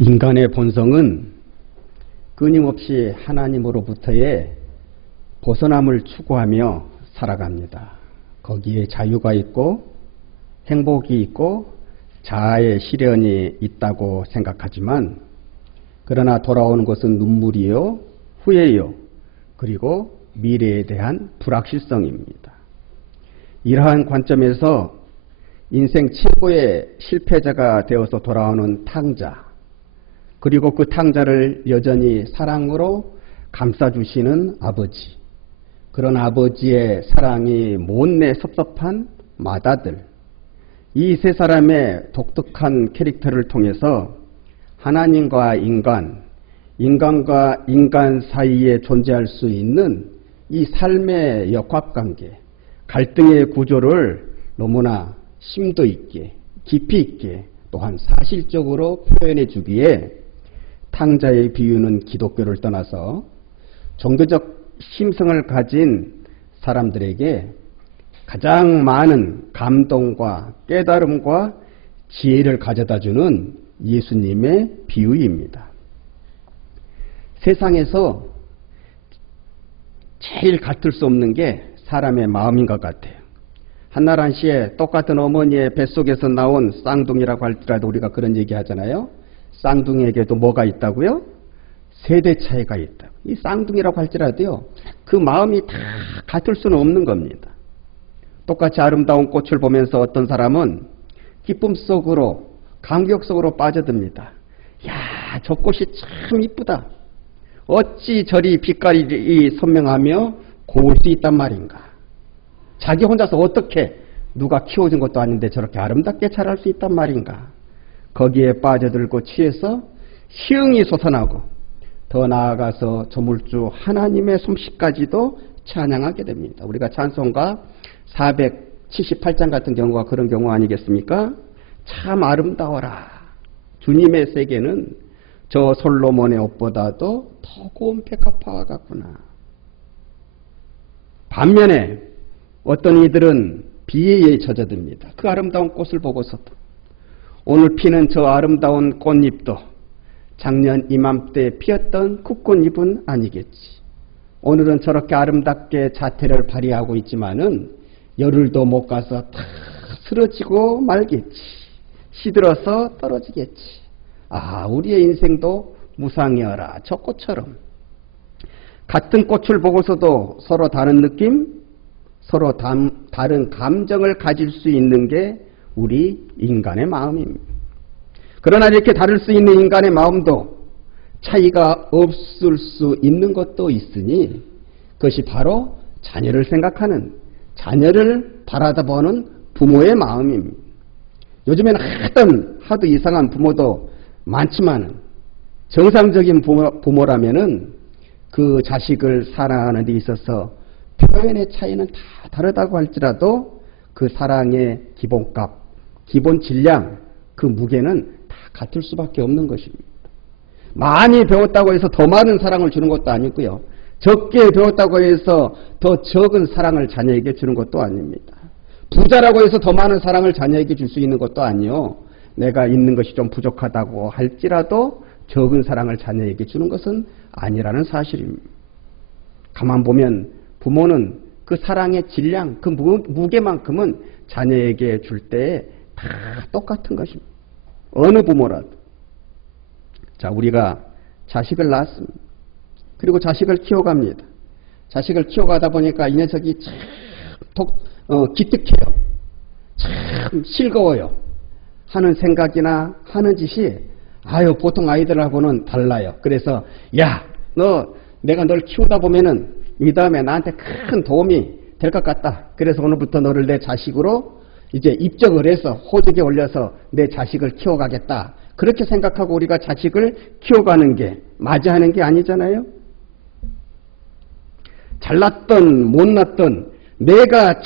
인간의 본성은 끊임없이 하나님으로부터의 벗어남을 추구하며 살아갑니다. 거기에 자유가 있고 행복이 있고 자아의 실현이 있다고 생각하지만, 그러나 돌아오는 것은 눈물이요, 후회요, 그리고 미래에 대한 불확실성입니다. 이러한 관점에서 인생 최고의 실패자가 되어서 돌아오는 탕자, 그리고 그 탕자를 여전히 사랑으로 감싸주시는 아버지, 그런 아버지의 사랑이 못내 섭섭한 맏아들, 이 세 사람의 독특한 캐릭터를 통해서 하나님과 인간, 인간과 인간 사이에 존재할 수 있는 이 삶의 역학관계, 갈등의 구조를 너무나 심도 있게, 깊이 있게, 또한 사실적으로 표현해 주기에 탕자의 비유는 기독교를 떠나서 종교적 심성을 가진 사람들에게 가장 많은 감동과 깨달음과 지혜를 가져다주는 예수님의 비유입니다. 세상에서 제일 같을 수 없는 게 사람의 마음인 것 같아요. 한나란 씨의 똑같은 어머니의 뱃속에서 나온 쌍둥이라고 할지라도 우리가 그런 얘기 하잖아요. 쌍둥이에게도 뭐가 있다고요? 세대 차이가 있다. 이 쌍둥이라고 할지라도요, 그 마음이 다 같을 수는 없는 겁니다. 똑같이 아름다운 꽃을 보면서 어떤 사람은 기쁨 속으로, 감격 속으로 빠져듭니다. 야, 저 꽃이 참 이쁘다. 어찌 저리 빛깔이 선명하며 고울 수 있단 말인가. 자기 혼자서 어떻게, 누가 키워준 것도 아닌데 저렇게 아름답게 자랄 수 있단 말인가. 거기에 빠져들고 취해서 희응이 솟아나고, 더 나아가서 조물주 하나님의 솜씨까지도 찬양하게 됩니다. 우리가 찬송가 478장 같은 경우가 그런 경우 아니겠습니까? 참 아름다워라. 주님의 세계는 저 솔로몬의 옷보다도 더 고운 백합화와 같구나. 반면에 어떤 이들은 비애에 젖어듭니다. 그 아름다운 꽃을 보고서도 오늘 피는 저 아름다운 꽃잎도 작년 이맘때 피었던 그 꽃잎은 아니겠지. 오늘은 저렇게 아름답게 자태를 발휘하고 있지만은 열흘도 못 가서 다 쓰러지고 말겠지. 시들어서 떨어지겠지. 아, 우리의 인생도 무상이어라. 저 꽃처럼. 같은 꽃을 보고서도 서로 다른 느낌, 서로 다른 감정을 가질 수 있는 게 우리 인간의 마음입니다. 그러나 이렇게 다를 수 있는 인간의 마음도 차이가 없을 수 있는 것도 있으니, 그것이 바로 자녀를 생각하는, 자녀를 바라보는 부모의 마음입니다. 요즘에는 하도 이상한 부모도 많지만, 정상적인 부모라면은 그 자식을 사랑하는 데 있어서 표현의 차이는 다 다르다고 할지라도 그 사랑의 기본값, 기본 질량, 그 무게는 다 같을 수밖에 없는 것입니다. 많이 배웠다고 해서 더 많은 사랑을 주는 것도 아니고요. 적게 배웠다고 해서 더 적은 사랑을 자녀에게 주는 것도 아닙니다. 부자라고 해서 더 많은 사랑을 자녀에게 줄 수 있는 것도 아니요. 내가 있는 것이 좀 부족하다고 할지라도 적은 사랑을 자녀에게 주는 것은 아니라는 사실입니다. 가만 보면 부모는 그 사랑의 질량, 그 무게만큼은 자녀에게 줄 때 다 똑같은 것입니다. 어느 부모라도. 자, 우리가 자식을 낳았습니다. 그리고 자식을 키워갑니다. 자식을 키워가다 보니까 이 녀석이 참 기특해요. 참 즐거워요. 하는 생각이나 하는 짓이 보통 아이들하고는 달라요. 그래서 야, 내가 널 키우다 보면은 이 다음에 나한테 큰 도움이 될 것 같다. 그래서 오늘부터 너를 내 자식으로 이제 입적을 해서 호적에 올려서 내 자식을 키워가겠다. 그렇게 생각하고 우리가 자식을 키워가는 게 맞이하는 게 아니잖아요. 잘났던 못났던 내가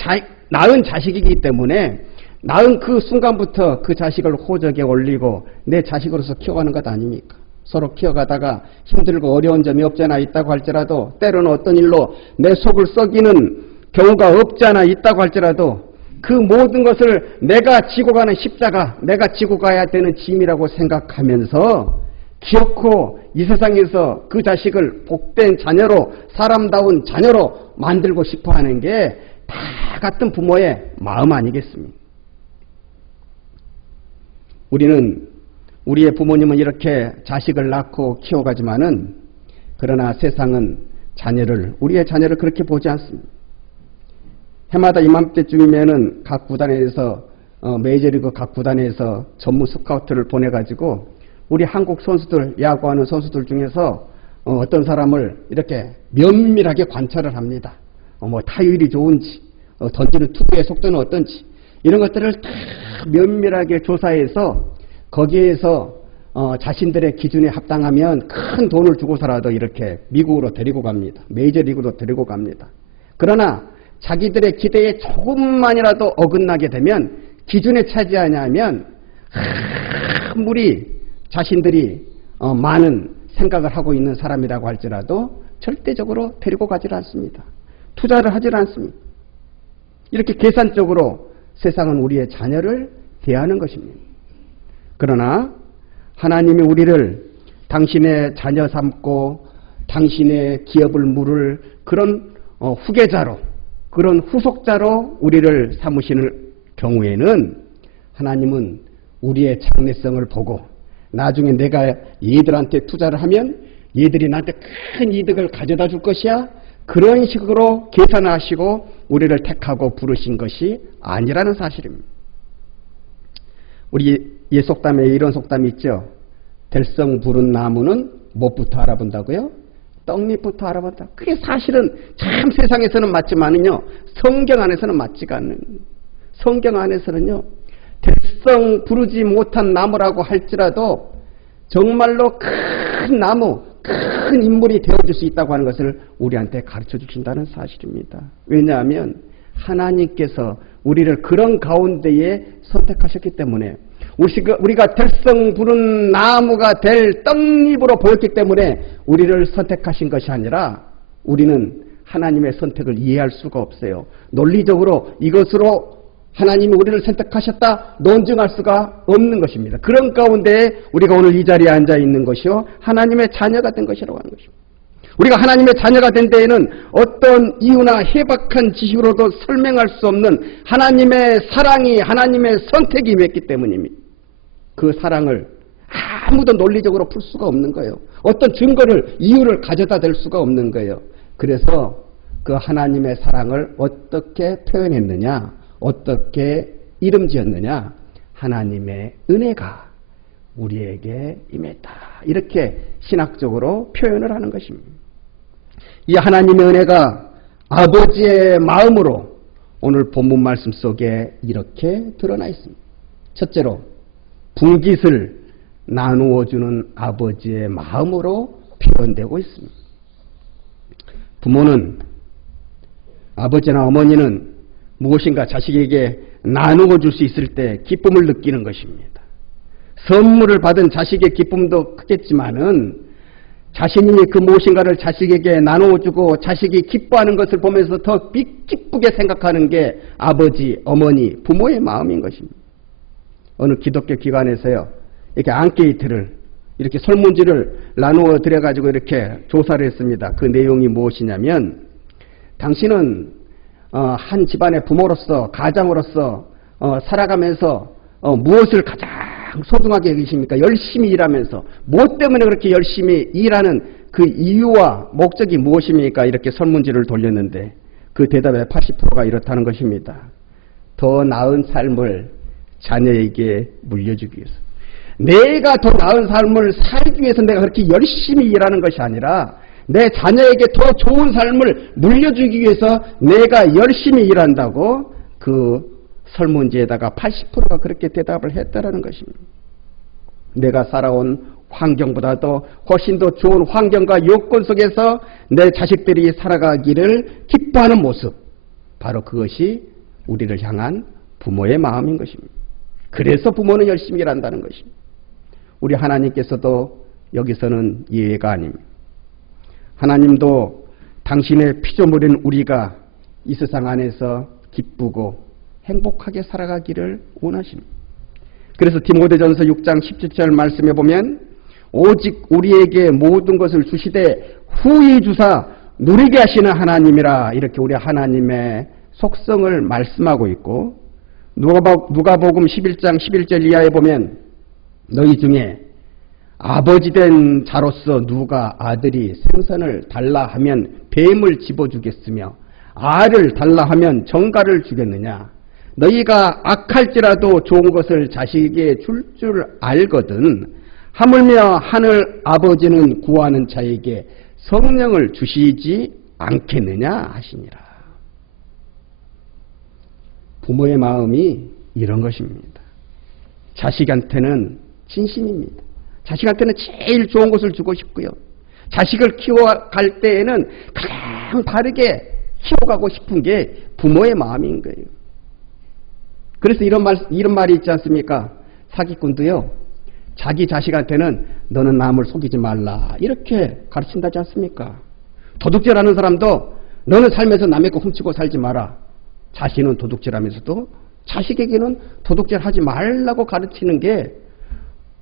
낳은 자식이기 때문에 낳은 그 순간부터 그 자식을 호적에 올리고 내 자식으로서 키워가는 것 아닙니까? 서로 키워가다가 힘들고 어려운 점이 없지 않아 있다고 할지라도, 때로는 어떤 일로 내 속을 썩이는 경우가 없지 않아 있다고 할지라도, 그 모든 것을 내가 지고 가는 십자가, 내가 지고 가야 되는 짐이라고 생각하면서 기어코 이 세상에서 그 자식을 복된 자녀로, 사람다운 자녀로 만들고 싶어 하는 게 다 같은 부모의 마음 아니겠습니까? 우리는, 우리의 부모님은 이렇게 자식을 낳고 키워가지만은, 그러나 세상은 우리의 자녀를 그렇게 보지 않습니다. 해마다 이맘때쯤이면은 각 구단에서, 메이저리그 각 구단에서 전문 스카우트를 보내가지고 우리 한국 선수들, 야구하는 선수들 중에서 어떤 사람을 이렇게 면밀하게 관찰을 합니다. 뭐 타율이 좋은지, 던지는 투구의 속도는 어떤지, 이런 것들을 다 면밀하게 조사해서 거기에서 자신들의 기준에 합당하면 큰 돈을 주고서라도 이렇게 미국으로 데리고 갑니다. 메이저리그로 데리고 갑니다. 그러나 자기들의 기대에 조금만이라도 어긋나게 되면, 기준에 차지하냐면 아무리 자신들이 많은 생각을 하고 있는 사람이라고 할지라도 절대적으로 데리고 가지 않습니다. 투자를 하지 않습니다. 이렇게 계산적으로 세상은 우리의 자녀를 대하는 것입니다. 그러나 하나님이 우리를 당신의 자녀 삼고 당신의 기업을 물을 그런 후계자로, 그런 후속자로 우리를 삼으시는 경우에는 하나님은 우리의 장래성을 보고, 나중에 내가 얘들한테 투자를 하면 얘들이 나한테 큰 이득을 가져다 줄 것이야, 그런 식으로 계산하시고 우리를 택하고 부르신 것이 아니라는 사실입니다. 우리 옛 속담에 이런 속담이 있죠. 될성 부른 나무는 무엇부터 알아본다고요? 떡잎부터 알아본다. 그게 사실은 참 세상에서는 맞지만은요, 성경 안에서는 맞지가 않는. 성경 안에서는요, 될성 부르지 못한 나무라고 할지라도 정말로 큰 나무, 큰 인물이 되어줄 수 있다고 하는 것을 우리한테 가르쳐 주신다는 사실입니다. 왜냐하면 하나님께서 우리를 그런 가운데에 선택하셨기 때문에, 우리가 될성 부른 나무가 될 떡잎으로 보였기 때문에 우리를 선택하신 것이 아니라, 우리는 하나님의 선택을 이해할 수가 없어요. 논리적으로 이것으로 하나님이 우리를 선택하셨다 논증할 수가 없는 것입니다. 그런 가운데 우리가 오늘 이 자리에 앉아 있는 것이요, 하나님의 자녀가 된 것이라고 하는 것입니다. 우리가 하나님의 자녀가 된 데에는 어떤 이유나 해박한 지식으로도 설명할 수 없는 하나님의 사랑이, 하나님의 선택이 임했기 때문입니다. 그 사랑을 아무도 논리적으로 풀 수가 없는 거예요. 어떤 증거를, 이유를 가져다 댈 수가 없는 거예요. 그래서 그 하나님의 사랑을 어떻게 표현했느냐, 어떻게 이름 지었느냐, 하나님의 은혜가 우리에게 임했다, 이렇게 신학적으로 표현을 하는 것입니다. 이 하나님의 은혜가 아버지의 마음으로 오늘 본문 말씀 속에 이렇게 드러나 있습니다. 첫째로, 분깃을 나누어주는 아버지의 마음으로 표현되고 있습니다. 부모는, 아버지나 어머니는 무엇인가 자식에게 나누어 줄 수 있을 때 기쁨을 느끼는 것입니다. 선물을 받은 자식의 기쁨도 크겠지만은 자신이 그 무엇인가를 자식에게 나누어주고 자식이 기뻐하는 것을 보면서 더 기쁘게 생각하는 게 아버지, 어머니, 부모의 마음인 것입니다. 어느 기독교 기관에서요, 이렇게 앙케이트를, 이렇게 설문지를 나누어 드려가지고 이렇게 조사를 했습니다. 그 내용이 무엇이냐면, 당신은 한 집안의 부모로서, 가장으로서 살아가면서 무엇을 가장 소중하게 여기십니까? 열심히 일하면서 무엇 때문에 그렇게 열심히 일하는 그 이유와 목적이 무엇입니까? 이렇게 설문지를 돌렸는데 그 대답의 80%가 이렇다는 것입니다. 더 나은 삶을 자녀에게 물려주기 위해서. 내가 더 나은 삶을 살기 위해서 내가 그렇게 열심히 일하는 것이 아니라 내 자녀에게 더 좋은 삶을 물려주기 위해서 내가 열심히 일한다고, 그 설문지에다가 80%가 그렇게 대답을 했다라는 것입니다. 내가 살아온 환경보다도 훨씬 더 좋은 환경과 요건 속에서 내 자식들이 살아가기를 기뻐하는 모습, 바로 그것이 우리를 향한 부모의 마음인 것입니다. 그래서 부모는 열심히 일한다는 것입니다. 우리 하나님께서도 여기서는 예외가 아닙니다. 하나님도 당신의 피조물인 우리가 이 세상 안에서 기쁘고 행복하게 살아가기를 원하십니다. 그래서 디모데전서 6장 17절 말씀에 보면 오직 우리에게 모든 것을 주시되 후히 주사 누리게 하시는 하나님이라. 이렇게 우리 하나님의 속성을 말씀하고 있고, 누가복음 11장 11절 이하에 보면 너희 중에 아버지 된 자로서 누가 아들이 생선을 달라 하면 뱀을 집어주겠으며 알을 달라 하면 정갈을 주겠느냐. 너희가 악할지라도 좋은 것을 자식에게 줄 줄 알거든 하물며 하늘 아버지는 구하는 자에게 성령을 주시지 않겠느냐 하시니라. 부모의 마음이 이런 것입니다. 자식한테는 진심입니다. 자식한테는 제일 좋은 것을 주고 싶고요. 자식을 키워갈 때에는 가장 바르게 키워가고 싶은 게 부모의 마음인 거예요. 그래서 이런 말이 있지 않습니까? 사기꾼도요, 자기 자식한테는 너는 남을 속이지 말라 이렇게 가르친다지 않습니까? 도둑질하는 사람도 너는 살면서 남의 거 훔치고 살지 마라. 자신은 도둑질하면서도 자식에게는 도둑질하지 말라고 가르치는 게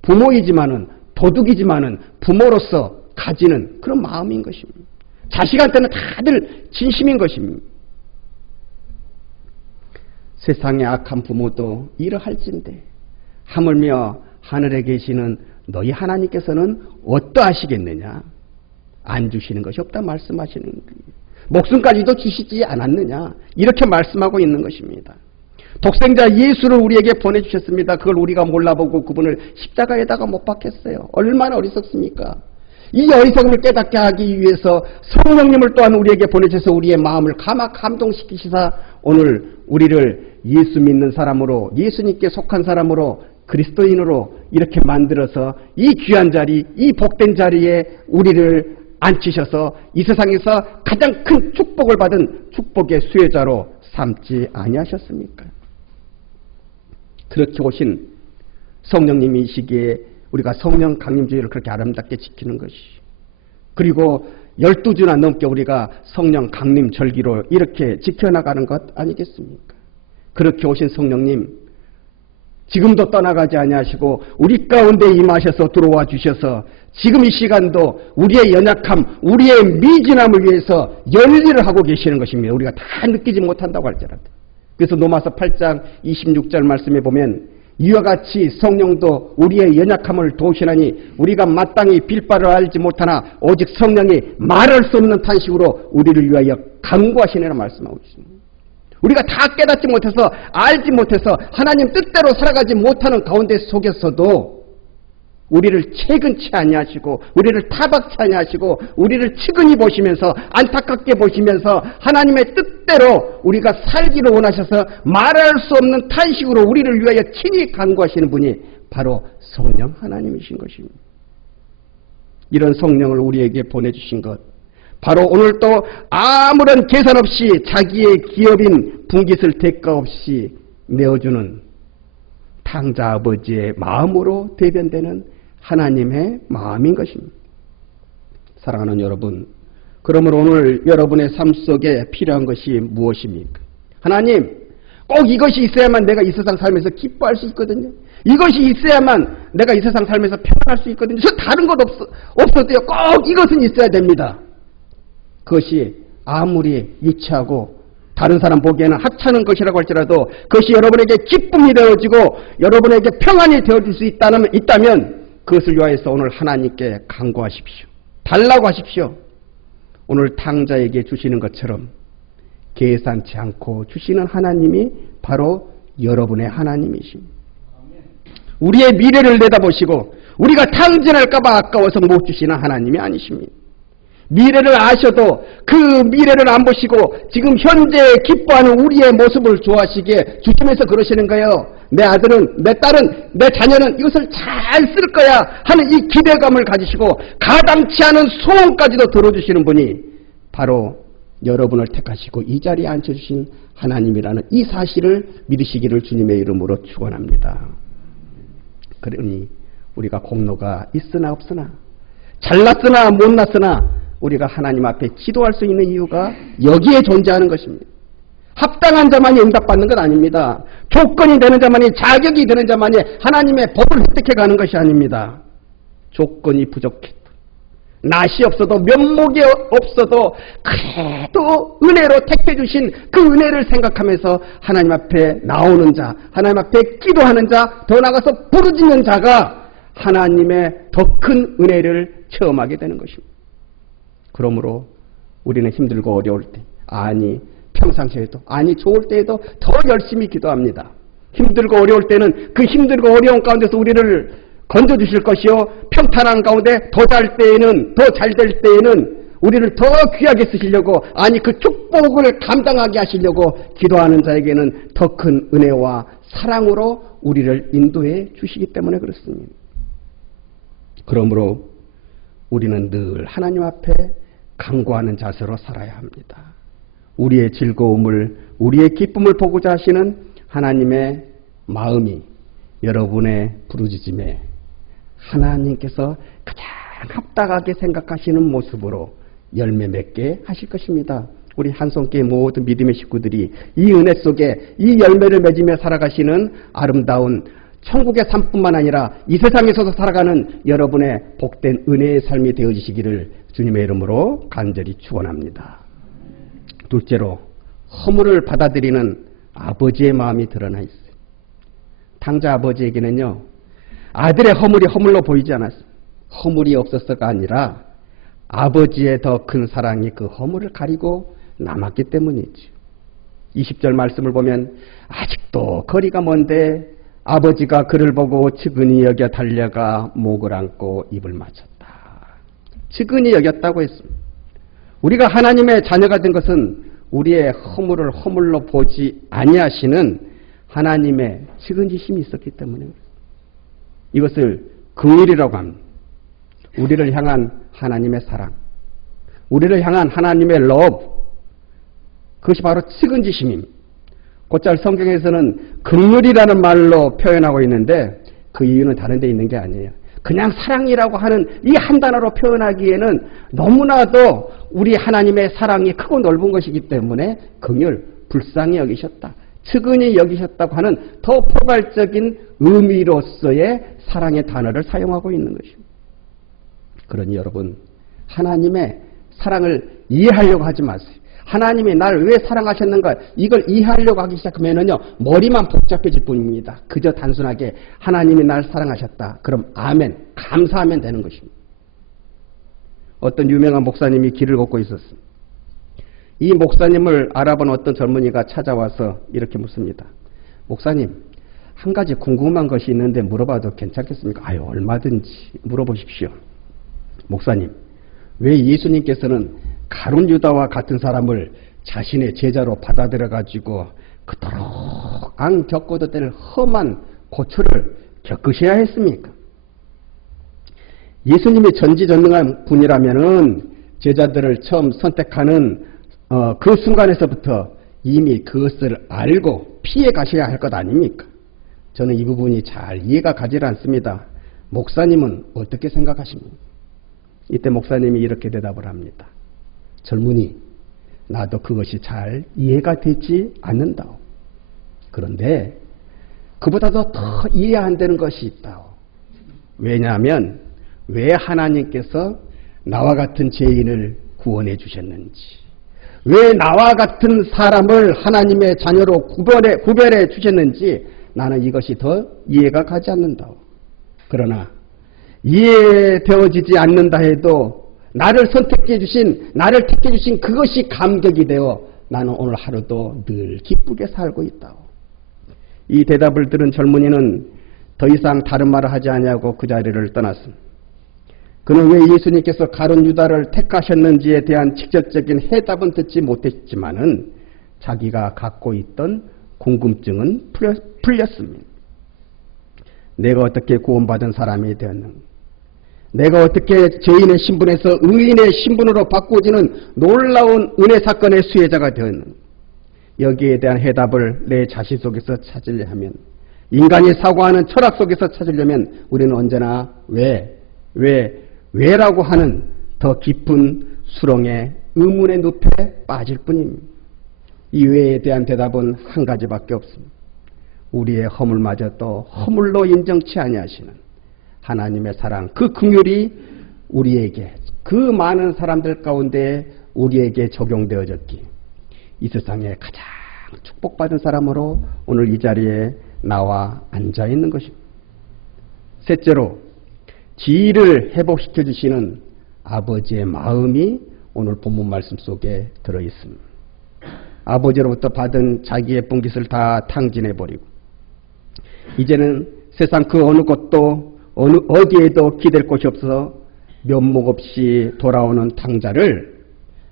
부모이지만은 도둑이지만은 부모로서 가지는 그런 마음인 것입니다. 자식한테는 다들 진심인 것입니다. 세상의 악한 부모도 이러할진대 하물며 하늘에 계시는 너희 하나님께서는 어떠하시겠느냐. 안 주시는 것이 없다 말씀하시는 거예요. 목숨까지도 주시지 않았느냐 이렇게 말씀하고 있는 것입니다. 독생자 예수를 우리에게 보내주셨습니다. 그걸 우리가 몰라보고 그분을 십자가에다가 못 박혔어요. 얼마나 어리석습니까? 이 어리석음을 깨닫게 하기 위해서 성령님을 또한 우리에게 보내주셔서 우리의 마음을 감동시키시사 오늘 우리를 예수 믿는 사람으로, 예수님께 속한 사람으로, 그리스도인으로 이렇게 만들어서 이 귀한 자리, 이 복된 자리에 우리를 앉히셔서 이 세상에서 가장 큰 축복을 받은 축복의 수혜자로 삼지 아니하셨습니까? 그렇게 오신 성령님이 이 시기에 우리가 성령 강림주의를 그렇게 아름답게 지키는 것이, 그리고 12주나 넘게 우리가 성령 강림 절기로 이렇게 지켜나가는 것 아니겠습니까? 그렇게 오신 성령님 지금도 떠나가지 아니하시고 우리 가운데 임하셔서 들어와 주셔서 지금 이 시간도 우리의 연약함, 우리의 미진함을 위해서 열일을 하고 계시는 것입니다. 우리가 다 느끼지 못한다고 할지라도. 그래서 로마서 8장 26절 말씀에 보면 이와 같이 성령도 우리의 연약함을 도우시나니 우리가 마땅히 빌 바를 알지 못하나 오직 성령이 말할 수 없는 탄식으로 우리를 위하여 간구하시느라 말씀하고 있습니다. 우리가 다 깨닫지 못해서 알지 못해서 하나님 뜻대로 살아가지 못하는 가운데 속에서도 우리를 채근치 아니하시고 우리를 타박치 아니하시고 우리를 측은히 보시면서 안타깝게 보시면서 하나님의 뜻대로 우리가 살기를 원하셔서 말할 수 없는 탄식으로 우리를 위하여 친히 간구하시는 분이 바로 성령 하나님이신 것입니다. 이런 성령을 우리에게 보내주신 것, 바로 오늘 또 아무런 계산 없이 자기의 기업인 분깃을 대가 없이 내어주는 탕자 아버지의 마음으로 대변되는 하나님의 마음인 것입니다. 사랑하는 여러분, 그러므로 오늘 여러분의 삶 속에 필요한 것이 무엇입니까? 하나님, 꼭 이것이 있어야만 내가 이 세상 살면서 기뻐할 수 있거든요. 이것이 있어야만 내가 이 세상 살면서 평안할 수 있거든요. 저 다른 것 없어도요, 꼭 이것은 있어야 됩니다. 그것이 아무리 유치하고 다른 사람 보기에는 하찮은 것이라고 할지라도 그것이 여러분에게 기쁨이 되어지고 여러분에게 평안이 되어질 수 있다면 그것을 위하여서 오늘 하나님께 간구하십시오. 달라고 하십시오. 오늘 탕자에게 주시는 것처럼 계산치 않고 주시는 하나님이 바로 여러분의 하나님이십니다. 우리의 미래를 내다보시고 우리가 탕진할까 봐 아까워서 못 주시는 하나님이 아니십니다. 미래를 아셔도 그 미래를 안 보시고 지금 현재 기뻐하는 우리의 모습을 좋아하시기에 주시면서 그러시는 거예요. 내 아들은, 내 딸은, 내 자녀는 이것을 잘 쓸 거야 하는 이 기대감을 가지시고 가당치 않은 소원까지도 들어주시는 분이 바로 여러분을 택하시고 이 자리에 앉혀주신 하나님이라는 이 사실을 믿으시기를 주님의 이름으로 축원합니다. 그러니 우리가 공로가 있으나 없으나 잘났으나 못났으나 우리가 하나님 앞에 기도할 수 있는 이유가 여기에 존재하는 것입니다. 합당한 자만이 응답받는 건 아닙니다. 조건이 되는 자만이, 자격이 되는 자만이 하나님의 법을 획득해 가는 것이 아닙니다. 조건이 부족해도, 낯이 없어도, 면목이 없어도 그래도 은혜로 택해 주신 그 은혜를 생각하면서 하나님 앞에 나오는 자, 하나님 앞에 기도하는 자, 더 나아가서 부르짖는 자가 하나님의 더 큰 은혜를 체험하게 되는 것입니다. 그러므로 우리는 힘들고 어려울 때, 아니 평상시에도, 아니 좋을 때에도 더 열심히 기도합니다. 힘들고 어려울 때는 그 힘들고 어려운 가운데서 우리를 건져주실 것이요, 평탄한 가운데 더 잘 때에는, 더 잘 될 때에는 우리를 더 귀하게 쓰시려고, 아니 그 축복을 감당하게 하시려고 기도하는 자에게는 더 큰 은혜와 사랑으로 우리를 인도해 주시기 때문에 그렇습니다. 그러므로 우리는 늘 하나님 앞에 간구하는 자세로 살아야 합니다. 우리의 즐거움을, 우리의 기쁨을 보고자 하시는 하나님의 마음이 여러분의 부르짖음에 하나님께서 가장 합당하게 생각하시는 모습으로 열매 맺게 하실 것입니다. 우리 한송교회 모든 믿음의 식구들이 이 은혜 속에 이 열매를 맺으며 살아가시는 아름다운 천국의 삶뿐만 아니라 이 세상에서도 살아가는 여러분의 복된 은혜의 삶이 되어지시기를 주님의 이름으로 간절히 축원합니다. 둘째로, 허물을 받아들이는 아버지의 마음이 드러나 있어요. 탕자 아버지에게는요, 아들의 허물이 허물로 보이지 않았어요. 허물이 없었어가 아니라 아버지의 더 큰 사랑이 그 허물을 가리고 남았기 때문이죠. 20절 말씀을 보면 아직도 거리가 먼데 아버지가 그를 보고 측은히 여겨 달려가 목을 안고 입을 맞췄다. 측은히 여겼다고 했습니다. 우리가 하나님의 자녀가 된 것은 우리의 허물을 허물로 보지 아니하시는 하나님의 측은지심이 있었기 때문에 이것을 긍휼이라고 합니다. 우리를 향한 하나님의 사랑, 우리를 향한 하나님의 러브, 그것이 바로 측은지심입니다. 곧잘 성경에서는 긍휼이라는 말로 표현하고 있는데 그 이유는 다른 데 있는 게 아니에요. 그냥 사랑이라고 하는 이 한 단어로 표현하기에는 너무나도 우리 하나님의 사랑이 크고 넓은 것이기 때문에 긍휼, 불쌍히 여기셨다, 측은히 여기셨다고 하는 더 포괄적인 의미로서의 사랑의 단어를 사용하고 있는 것입니다. 그러니 여러분, 하나님의 사랑을 이해하려고 하지 마세요. 하나님이 나를 왜 사랑하셨는가, 이걸 이해하려고 하기 시작하면요, 머리만 복잡해질 뿐입니다. 그저 단순하게 하나님이 나를 사랑하셨다, 그럼 아멘, 감사하면 되는 것입니다. 어떤 유명한 목사님이 길을 걷고 있었습니다. 이 목사님을 알아본 어떤 젊은이가 찾아와서 이렇게 묻습니다. 목사님, 한 가지 궁금한 것이 있는데 물어봐도 괜찮겠습니까? 아유, 얼마든지 물어보십시오. 목사님, 왜 예수님께서는 가룟 유다와 같은 사람을 자신의 제자로 받아들여가지고 그토록 안 겪어도 될 험한 고초를 겪으셔야 했습니까? 예수님이 전지전능한 분이라면은 제자들을 처음 선택하는 그 순간에서부터 이미 그것을 알고 피해 가셔야 할 것 아닙니까? 저는 이 부분이 잘 이해가 가지 않습니다. 목사님은 어떻게 생각하십니까? 이때 목사님이 이렇게 대답을 합니다. 젊은이, 나도 그것이 잘 이해가 되지 않는다오. 그런데 그보다도 더 이해 안 되는 것이 있다오. 왜냐하면 왜 하나님께서 나와 같은 죄인을 구원해 주셨는지, 왜 나와 같은 사람을 하나님의 자녀로 구별해 주셨는지 나는 이것이 더 이해가 가지 않는다오. 그러나 이해되어지지 않는다 해도 나를 선택해 주신, 나를 택해 주신 그것이 감격이 되어 나는 오늘 하루도 늘 기쁘게 살고 있다오. 이 대답을 들은 젊은이는 더 이상 다른 말을 하지 아니하고 그 자리를 떠났습니다. 그는 왜 예수님께서 가룟 유다를 택하셨는지에 대한 직접적인 해답은 듣지 못했지만은 자기가 갖고 있던 궁금증은 풀렸습니다. 내가 어떻게 구원받은 사람이 되었는가? 내가 어떻게 죄인의 신분에서 의인의 신분으로 바꾸어지는 놀라운 은혜 사건의 수혜자가 되었는가? 여기에 대한 해답을 내 자신 속에서 찾으려 하면, 인간이 사고하는 철학 속에서 찾으려면 우리는 언제나 왜라고 하는 더 깊은 수렁의 의문의 늪에 빠질 뿐입니다. 이 왜에 대한 대답은 한 가지밖에 없습니다. 우리의 허물마저 또 허물로 인정치 아니하시는 하나님의 사랑, 그 긍휼이 우리에게, 그 많은 사람들 가운데 우리에게 적용되어졌기, 이 세상에 가장 축복받은 사람으로 오늘 이 자리에 나와 앉아 있는 것입니다. 셋째로, 지위를 회복시켜 주시는 아버지의 마음이 오늘 본문 말씀 속에 들어 있습니다. 아버지로부터 받은 자기의 본깃을 다 탕진해버리고 이제는 세상 그 어느 곳도 어디에도 기댈 곳이 없어서 면목 없이 돌아오는 탕자를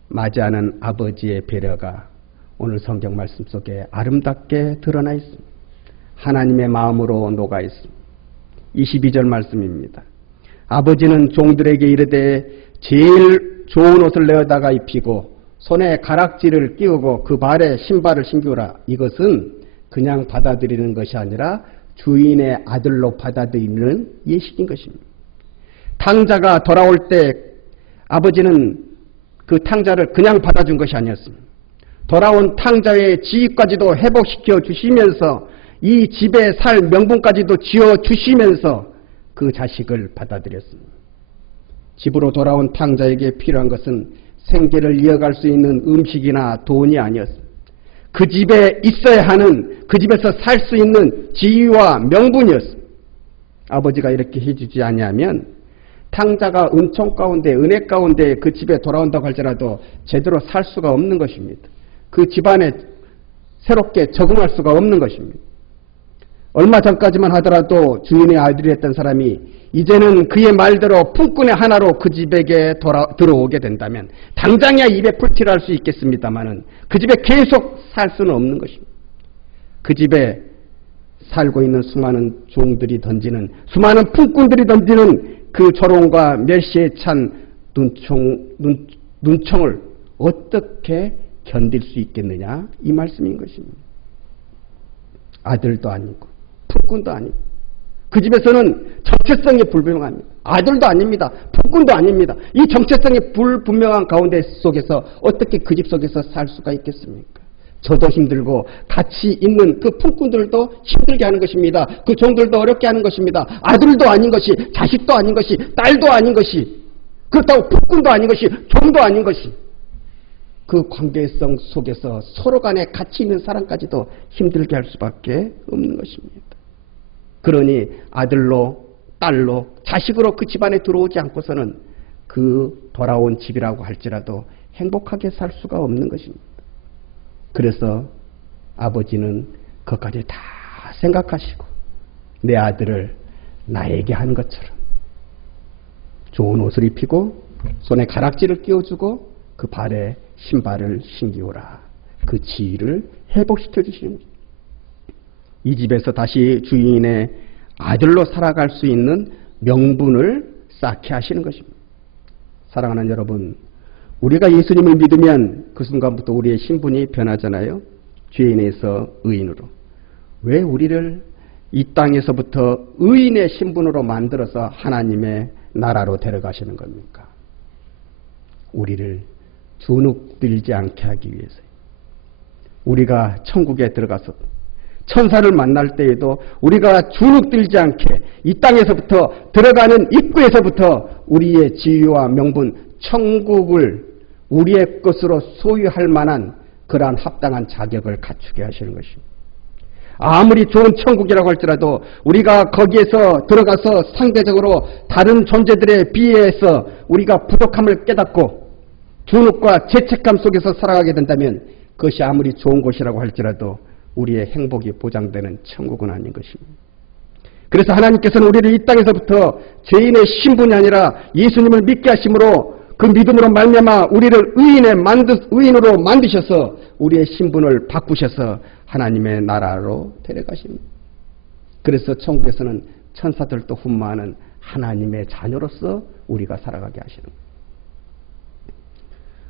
맞이하는 아버지의 배려가 오늘 성경 말씀 속에 아름답게 드러나 있습니다. 하나님의 마음으로 녹아 있습니다. 22절 말씀입니다. 아버지는 종들에게 이르되 제일 좋은 옷을 내어다가 입히고 손에 가락지를 끼우고 그 발에 신발을 신기우라. 이것은 그냥 받아들이는 것이 아니라 주인의 아들로 받아들이는 예식인 것입니다. 탕자가 돌아올 때 아버지는 그 탕자를 그냥 받아준 것이 아니었습니다. 돌아온 탕자의 지위까지도 회복시켜 주시면서 이 집에 살 명분까지도 지어 주시면서 그 자식을 받아들였습니다. 집으로 돌아온 탕자에게 필요한 것은 생계를 이어갈 수 있는 음식이나 돈이 아니었습니다. 그 집에 있어야 하는, 그 집에서 살 수 있는 지위와 명분이었습니다. 아버지가 이렇게 해주지 아니하면 탕자가 은총 가운데, 은혜 가운데 그 집에 돌아온다고 할지라도 제대로 살 수가 없는 것입니다. 그 집안에 새롭게 적응할 수가 없는 것입니다. 얼마 전까지만 하더라도 주인의 아들이었던 사람이 이제는 그의 말대로 품꾼의 하나로 그 집에게 들어오게 된다면 당장이야 입에 풀칠을 할 수 있겠습니다마는 그 집에 계속 살 수는 없는 것입니다. 그 집에 살고 있는 수많은 종들이 던지는, 수많은 품꾼들이 던지는 그 조롱과 멸시에 찬 눈총을 어떻게 견딜 수 있겠느냐, 이 말씀인 것입니다. 아들도 아니고 품꾼도 아니고 그 집에서는 정체성이 불분명합니다. 아들도 아닙니다. 품꾼도 아닙니다. 이 정체성이 불분명한 가운데 속에서 어떻게 그 집 속에서 살 수가 있겠습니까? 저도 힘들고 같이 있는 그 품꾼들도 힘들게 하는 것입니다. 그 종들도 어렵게 하는 것입니다. 아들도 아닌 것이, 자식도 아닌 것이, 딸도 아닌 것이, 그렇다고 품꾼도 아닌 것이, 종도 아닌 것이, 그 관계성 속에서 서로 간에 같이 있는 사람까지도 힘들게 할 수밖에 없는 것입니다. 그러니 아들로, 딸로, 자식으로 그 집안에 들어오지 않고서는 그 돌아온 집이라고 할지라도 행복하게 살 수가 없는 것입니다. 그래서 아버지는 그것까지 다 생각하시고 내 아들을 나에게 한 것처럼 좋은 옷을 입히고 손에 가락지를 끼워주고 그 발에 신발을 신기오라. 그 지위를 회복시켜 주시는 거죠. 이 집에서 다시 주인의 아들로 살아갈 수 있는 명분을 쌓게 하시는 것입니다. 사랑하는 여러분, 우리가 예수님을 믿으면 그 순간부터 우리의 신분이 변하잖아요. 죄인에서 의인으로. 왜 우리를 이 땅에서부터 의인의 신분으로 만들어서 하나님의 나라로 데려가시는 겁니까? 우리를 주눅들지 않게 하기 위해서요. 우리가 천국에 들어가서 천사를 만날 때에도 우리가 주눅들지 않게 이 땅에서부터 들어가는 입구에서부터 우리의 지위와 명분, 천국을 우리의 것으로 소유할 만한 그러한 합당한 자격을 갖추게 하시는 것입니다. 아무리 좋은 천국이라고 할지라도 우리가 거기에서 들어가서 상대적으로 다른 존재들에 비해서 우리가 부족함을 깨닫고 주눅과 죄책감 속에서 살아가게 된다면 그것이 아무리 좋은 곳이라고 할지라도 우리의 행복이 보장되는 천국은 아닌 것입니다. 그래서 하나님께서는 우리를 이 땅에서부터 죄인의 신분이 아니라 예수님을 믿게 하심으로 그 믿음으로 말미암아 우리를 의인으로 만드셔서 우리의 신분을 바꾸셔서 하나님의 나라로 데려가십니다. 그래서 천국에서는 천사들도 훈마하는 하나님의 자녀로서 우리가 살아가게 하시는 거예요.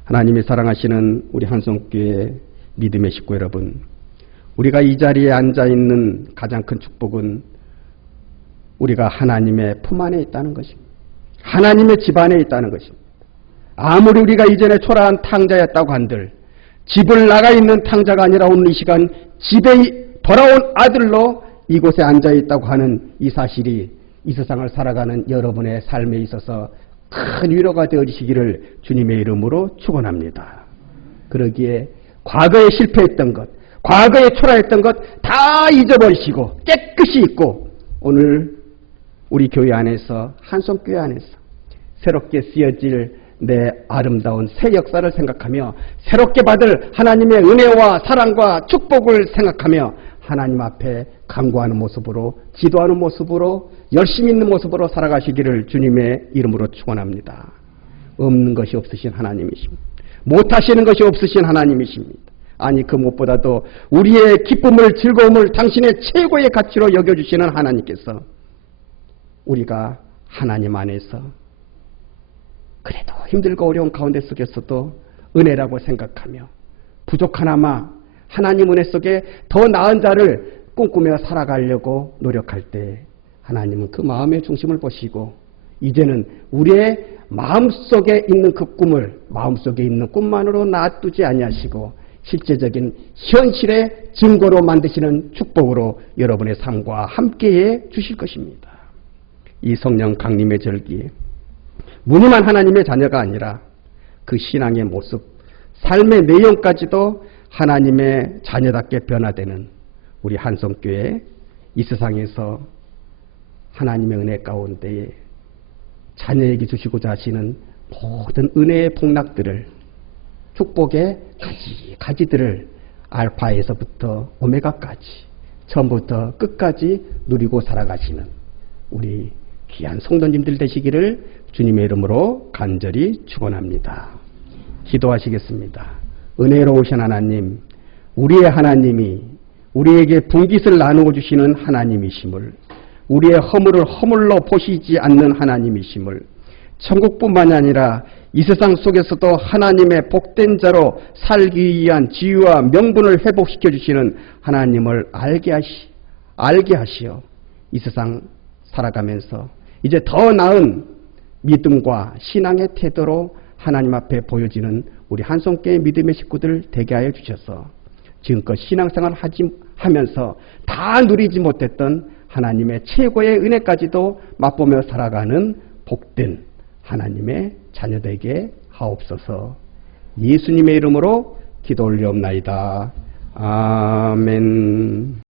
하나님이 사랑하시는 우리 한성교회 믿음의 식구 여러분, 우리가 이 자리에 앉아있는 가장 큰 축복은 우리가 하나님의 품 안에 있다는 것입니다. 하나님의 집 안에 있다는 것입니다. 아무리 우리가 이전에 초라한 탕자였다고 한들 집을 나가 있는 탕자가 아니라 오늘 이 시간 집에 돌아온 아들로 이곳에 앉아있다고 하는 이 사실이 이 세상을 살아가는 여러분의 삶에 있어서 큰 위로가 되어주시기를 주님의 이름으로 축원합니다. 그러기에 과거에 실패했던 것, 과거에 초라했던 것 다 잊어버리시고 깨끗이 잊고 오늘 우리 교회 안에서, 한송교회 안에서 새롭게 쓰여질 내 아름다운 새 역사를 생각하며 새롭게 받을 하나님의 은혜와 사랑과 축복을 생각하며 하나님 앞에 간구하는 모습으로, 기도하는 모습으로, 열심히 있는 모습으로 살아가시기를 주님의 이름으로 축원합니다. 없는 것이 없으신 하나님이십니다. 못하시는 것이 없으신 하나님이십니다. 아니 그 무엇보다도 우리의 기쁨을, 즐거움을 당신의 최고의 가치로 여겨주시는 하나님께서 우리가 하나님 안에서 그래도 힘들고 어려운 가운데 속에서도 은혜라고 생각하며 부족하나마 하나님 은혜 속에 더 나은 자를 꿈꾸며 살아가려고 노력할 때 하나님은 그 마음의 중심을 보시고 이제는 우리의 마음속에 있는 그 꿈을 마음속에 있는 꿈만으로 놔두지 아니하시고 실제적인 현실의 증거로 만드시는 축복으로 여러분의 삶과 함께해 주실 것입니다. 이 성령 강림의 절기에 무늬만 하나님의 자녀가 아니라 그 신앙의 모습, 삶의 내용까지도 하나님의 자녀답게 변화되는 우리 한성교회 이 세상에서 하나님의 은혜 가운데에 자녀에게 주시고자 하시는 모든 은혜의 복락들을, 축복의 가지들을 알파에서부터 오메가까지 처음부터 끝까지 누리고 살아가시는 우리 귀한 성도님들 되시기를 주님의 이름으로 간절히 축원합니다. 기도하시겠습니다. 은혜로우신 하나님, 우리의 하나님이 우리에게 분깃을 나누어 주시는 하나님이심을, 우리의 허물을 허물로 보시지 않는 하나님이심을, 천국뿐만이 아니라 이 세상 속에서도 하나님의 복된 자로 살기 위한 지위와 명분을 회복시켜 주시는 하나님을 알게 하시어 이 세상 살아가면서 이제 더 나은 믿음과 신앙의 태도로 하나님 앞에 보여지는 우리 한송교회 믿음의 식구들 되게 하여 주셔서 지금껏 신앙생활을 하면서 다 누리지 못했던 하나님의 최고의 은혜까지도 맛보며 살아가는 복된 하나님의 자녀되게 하옵소서. 예수님의 이름으로 기도 올리옵나이다. 아멘.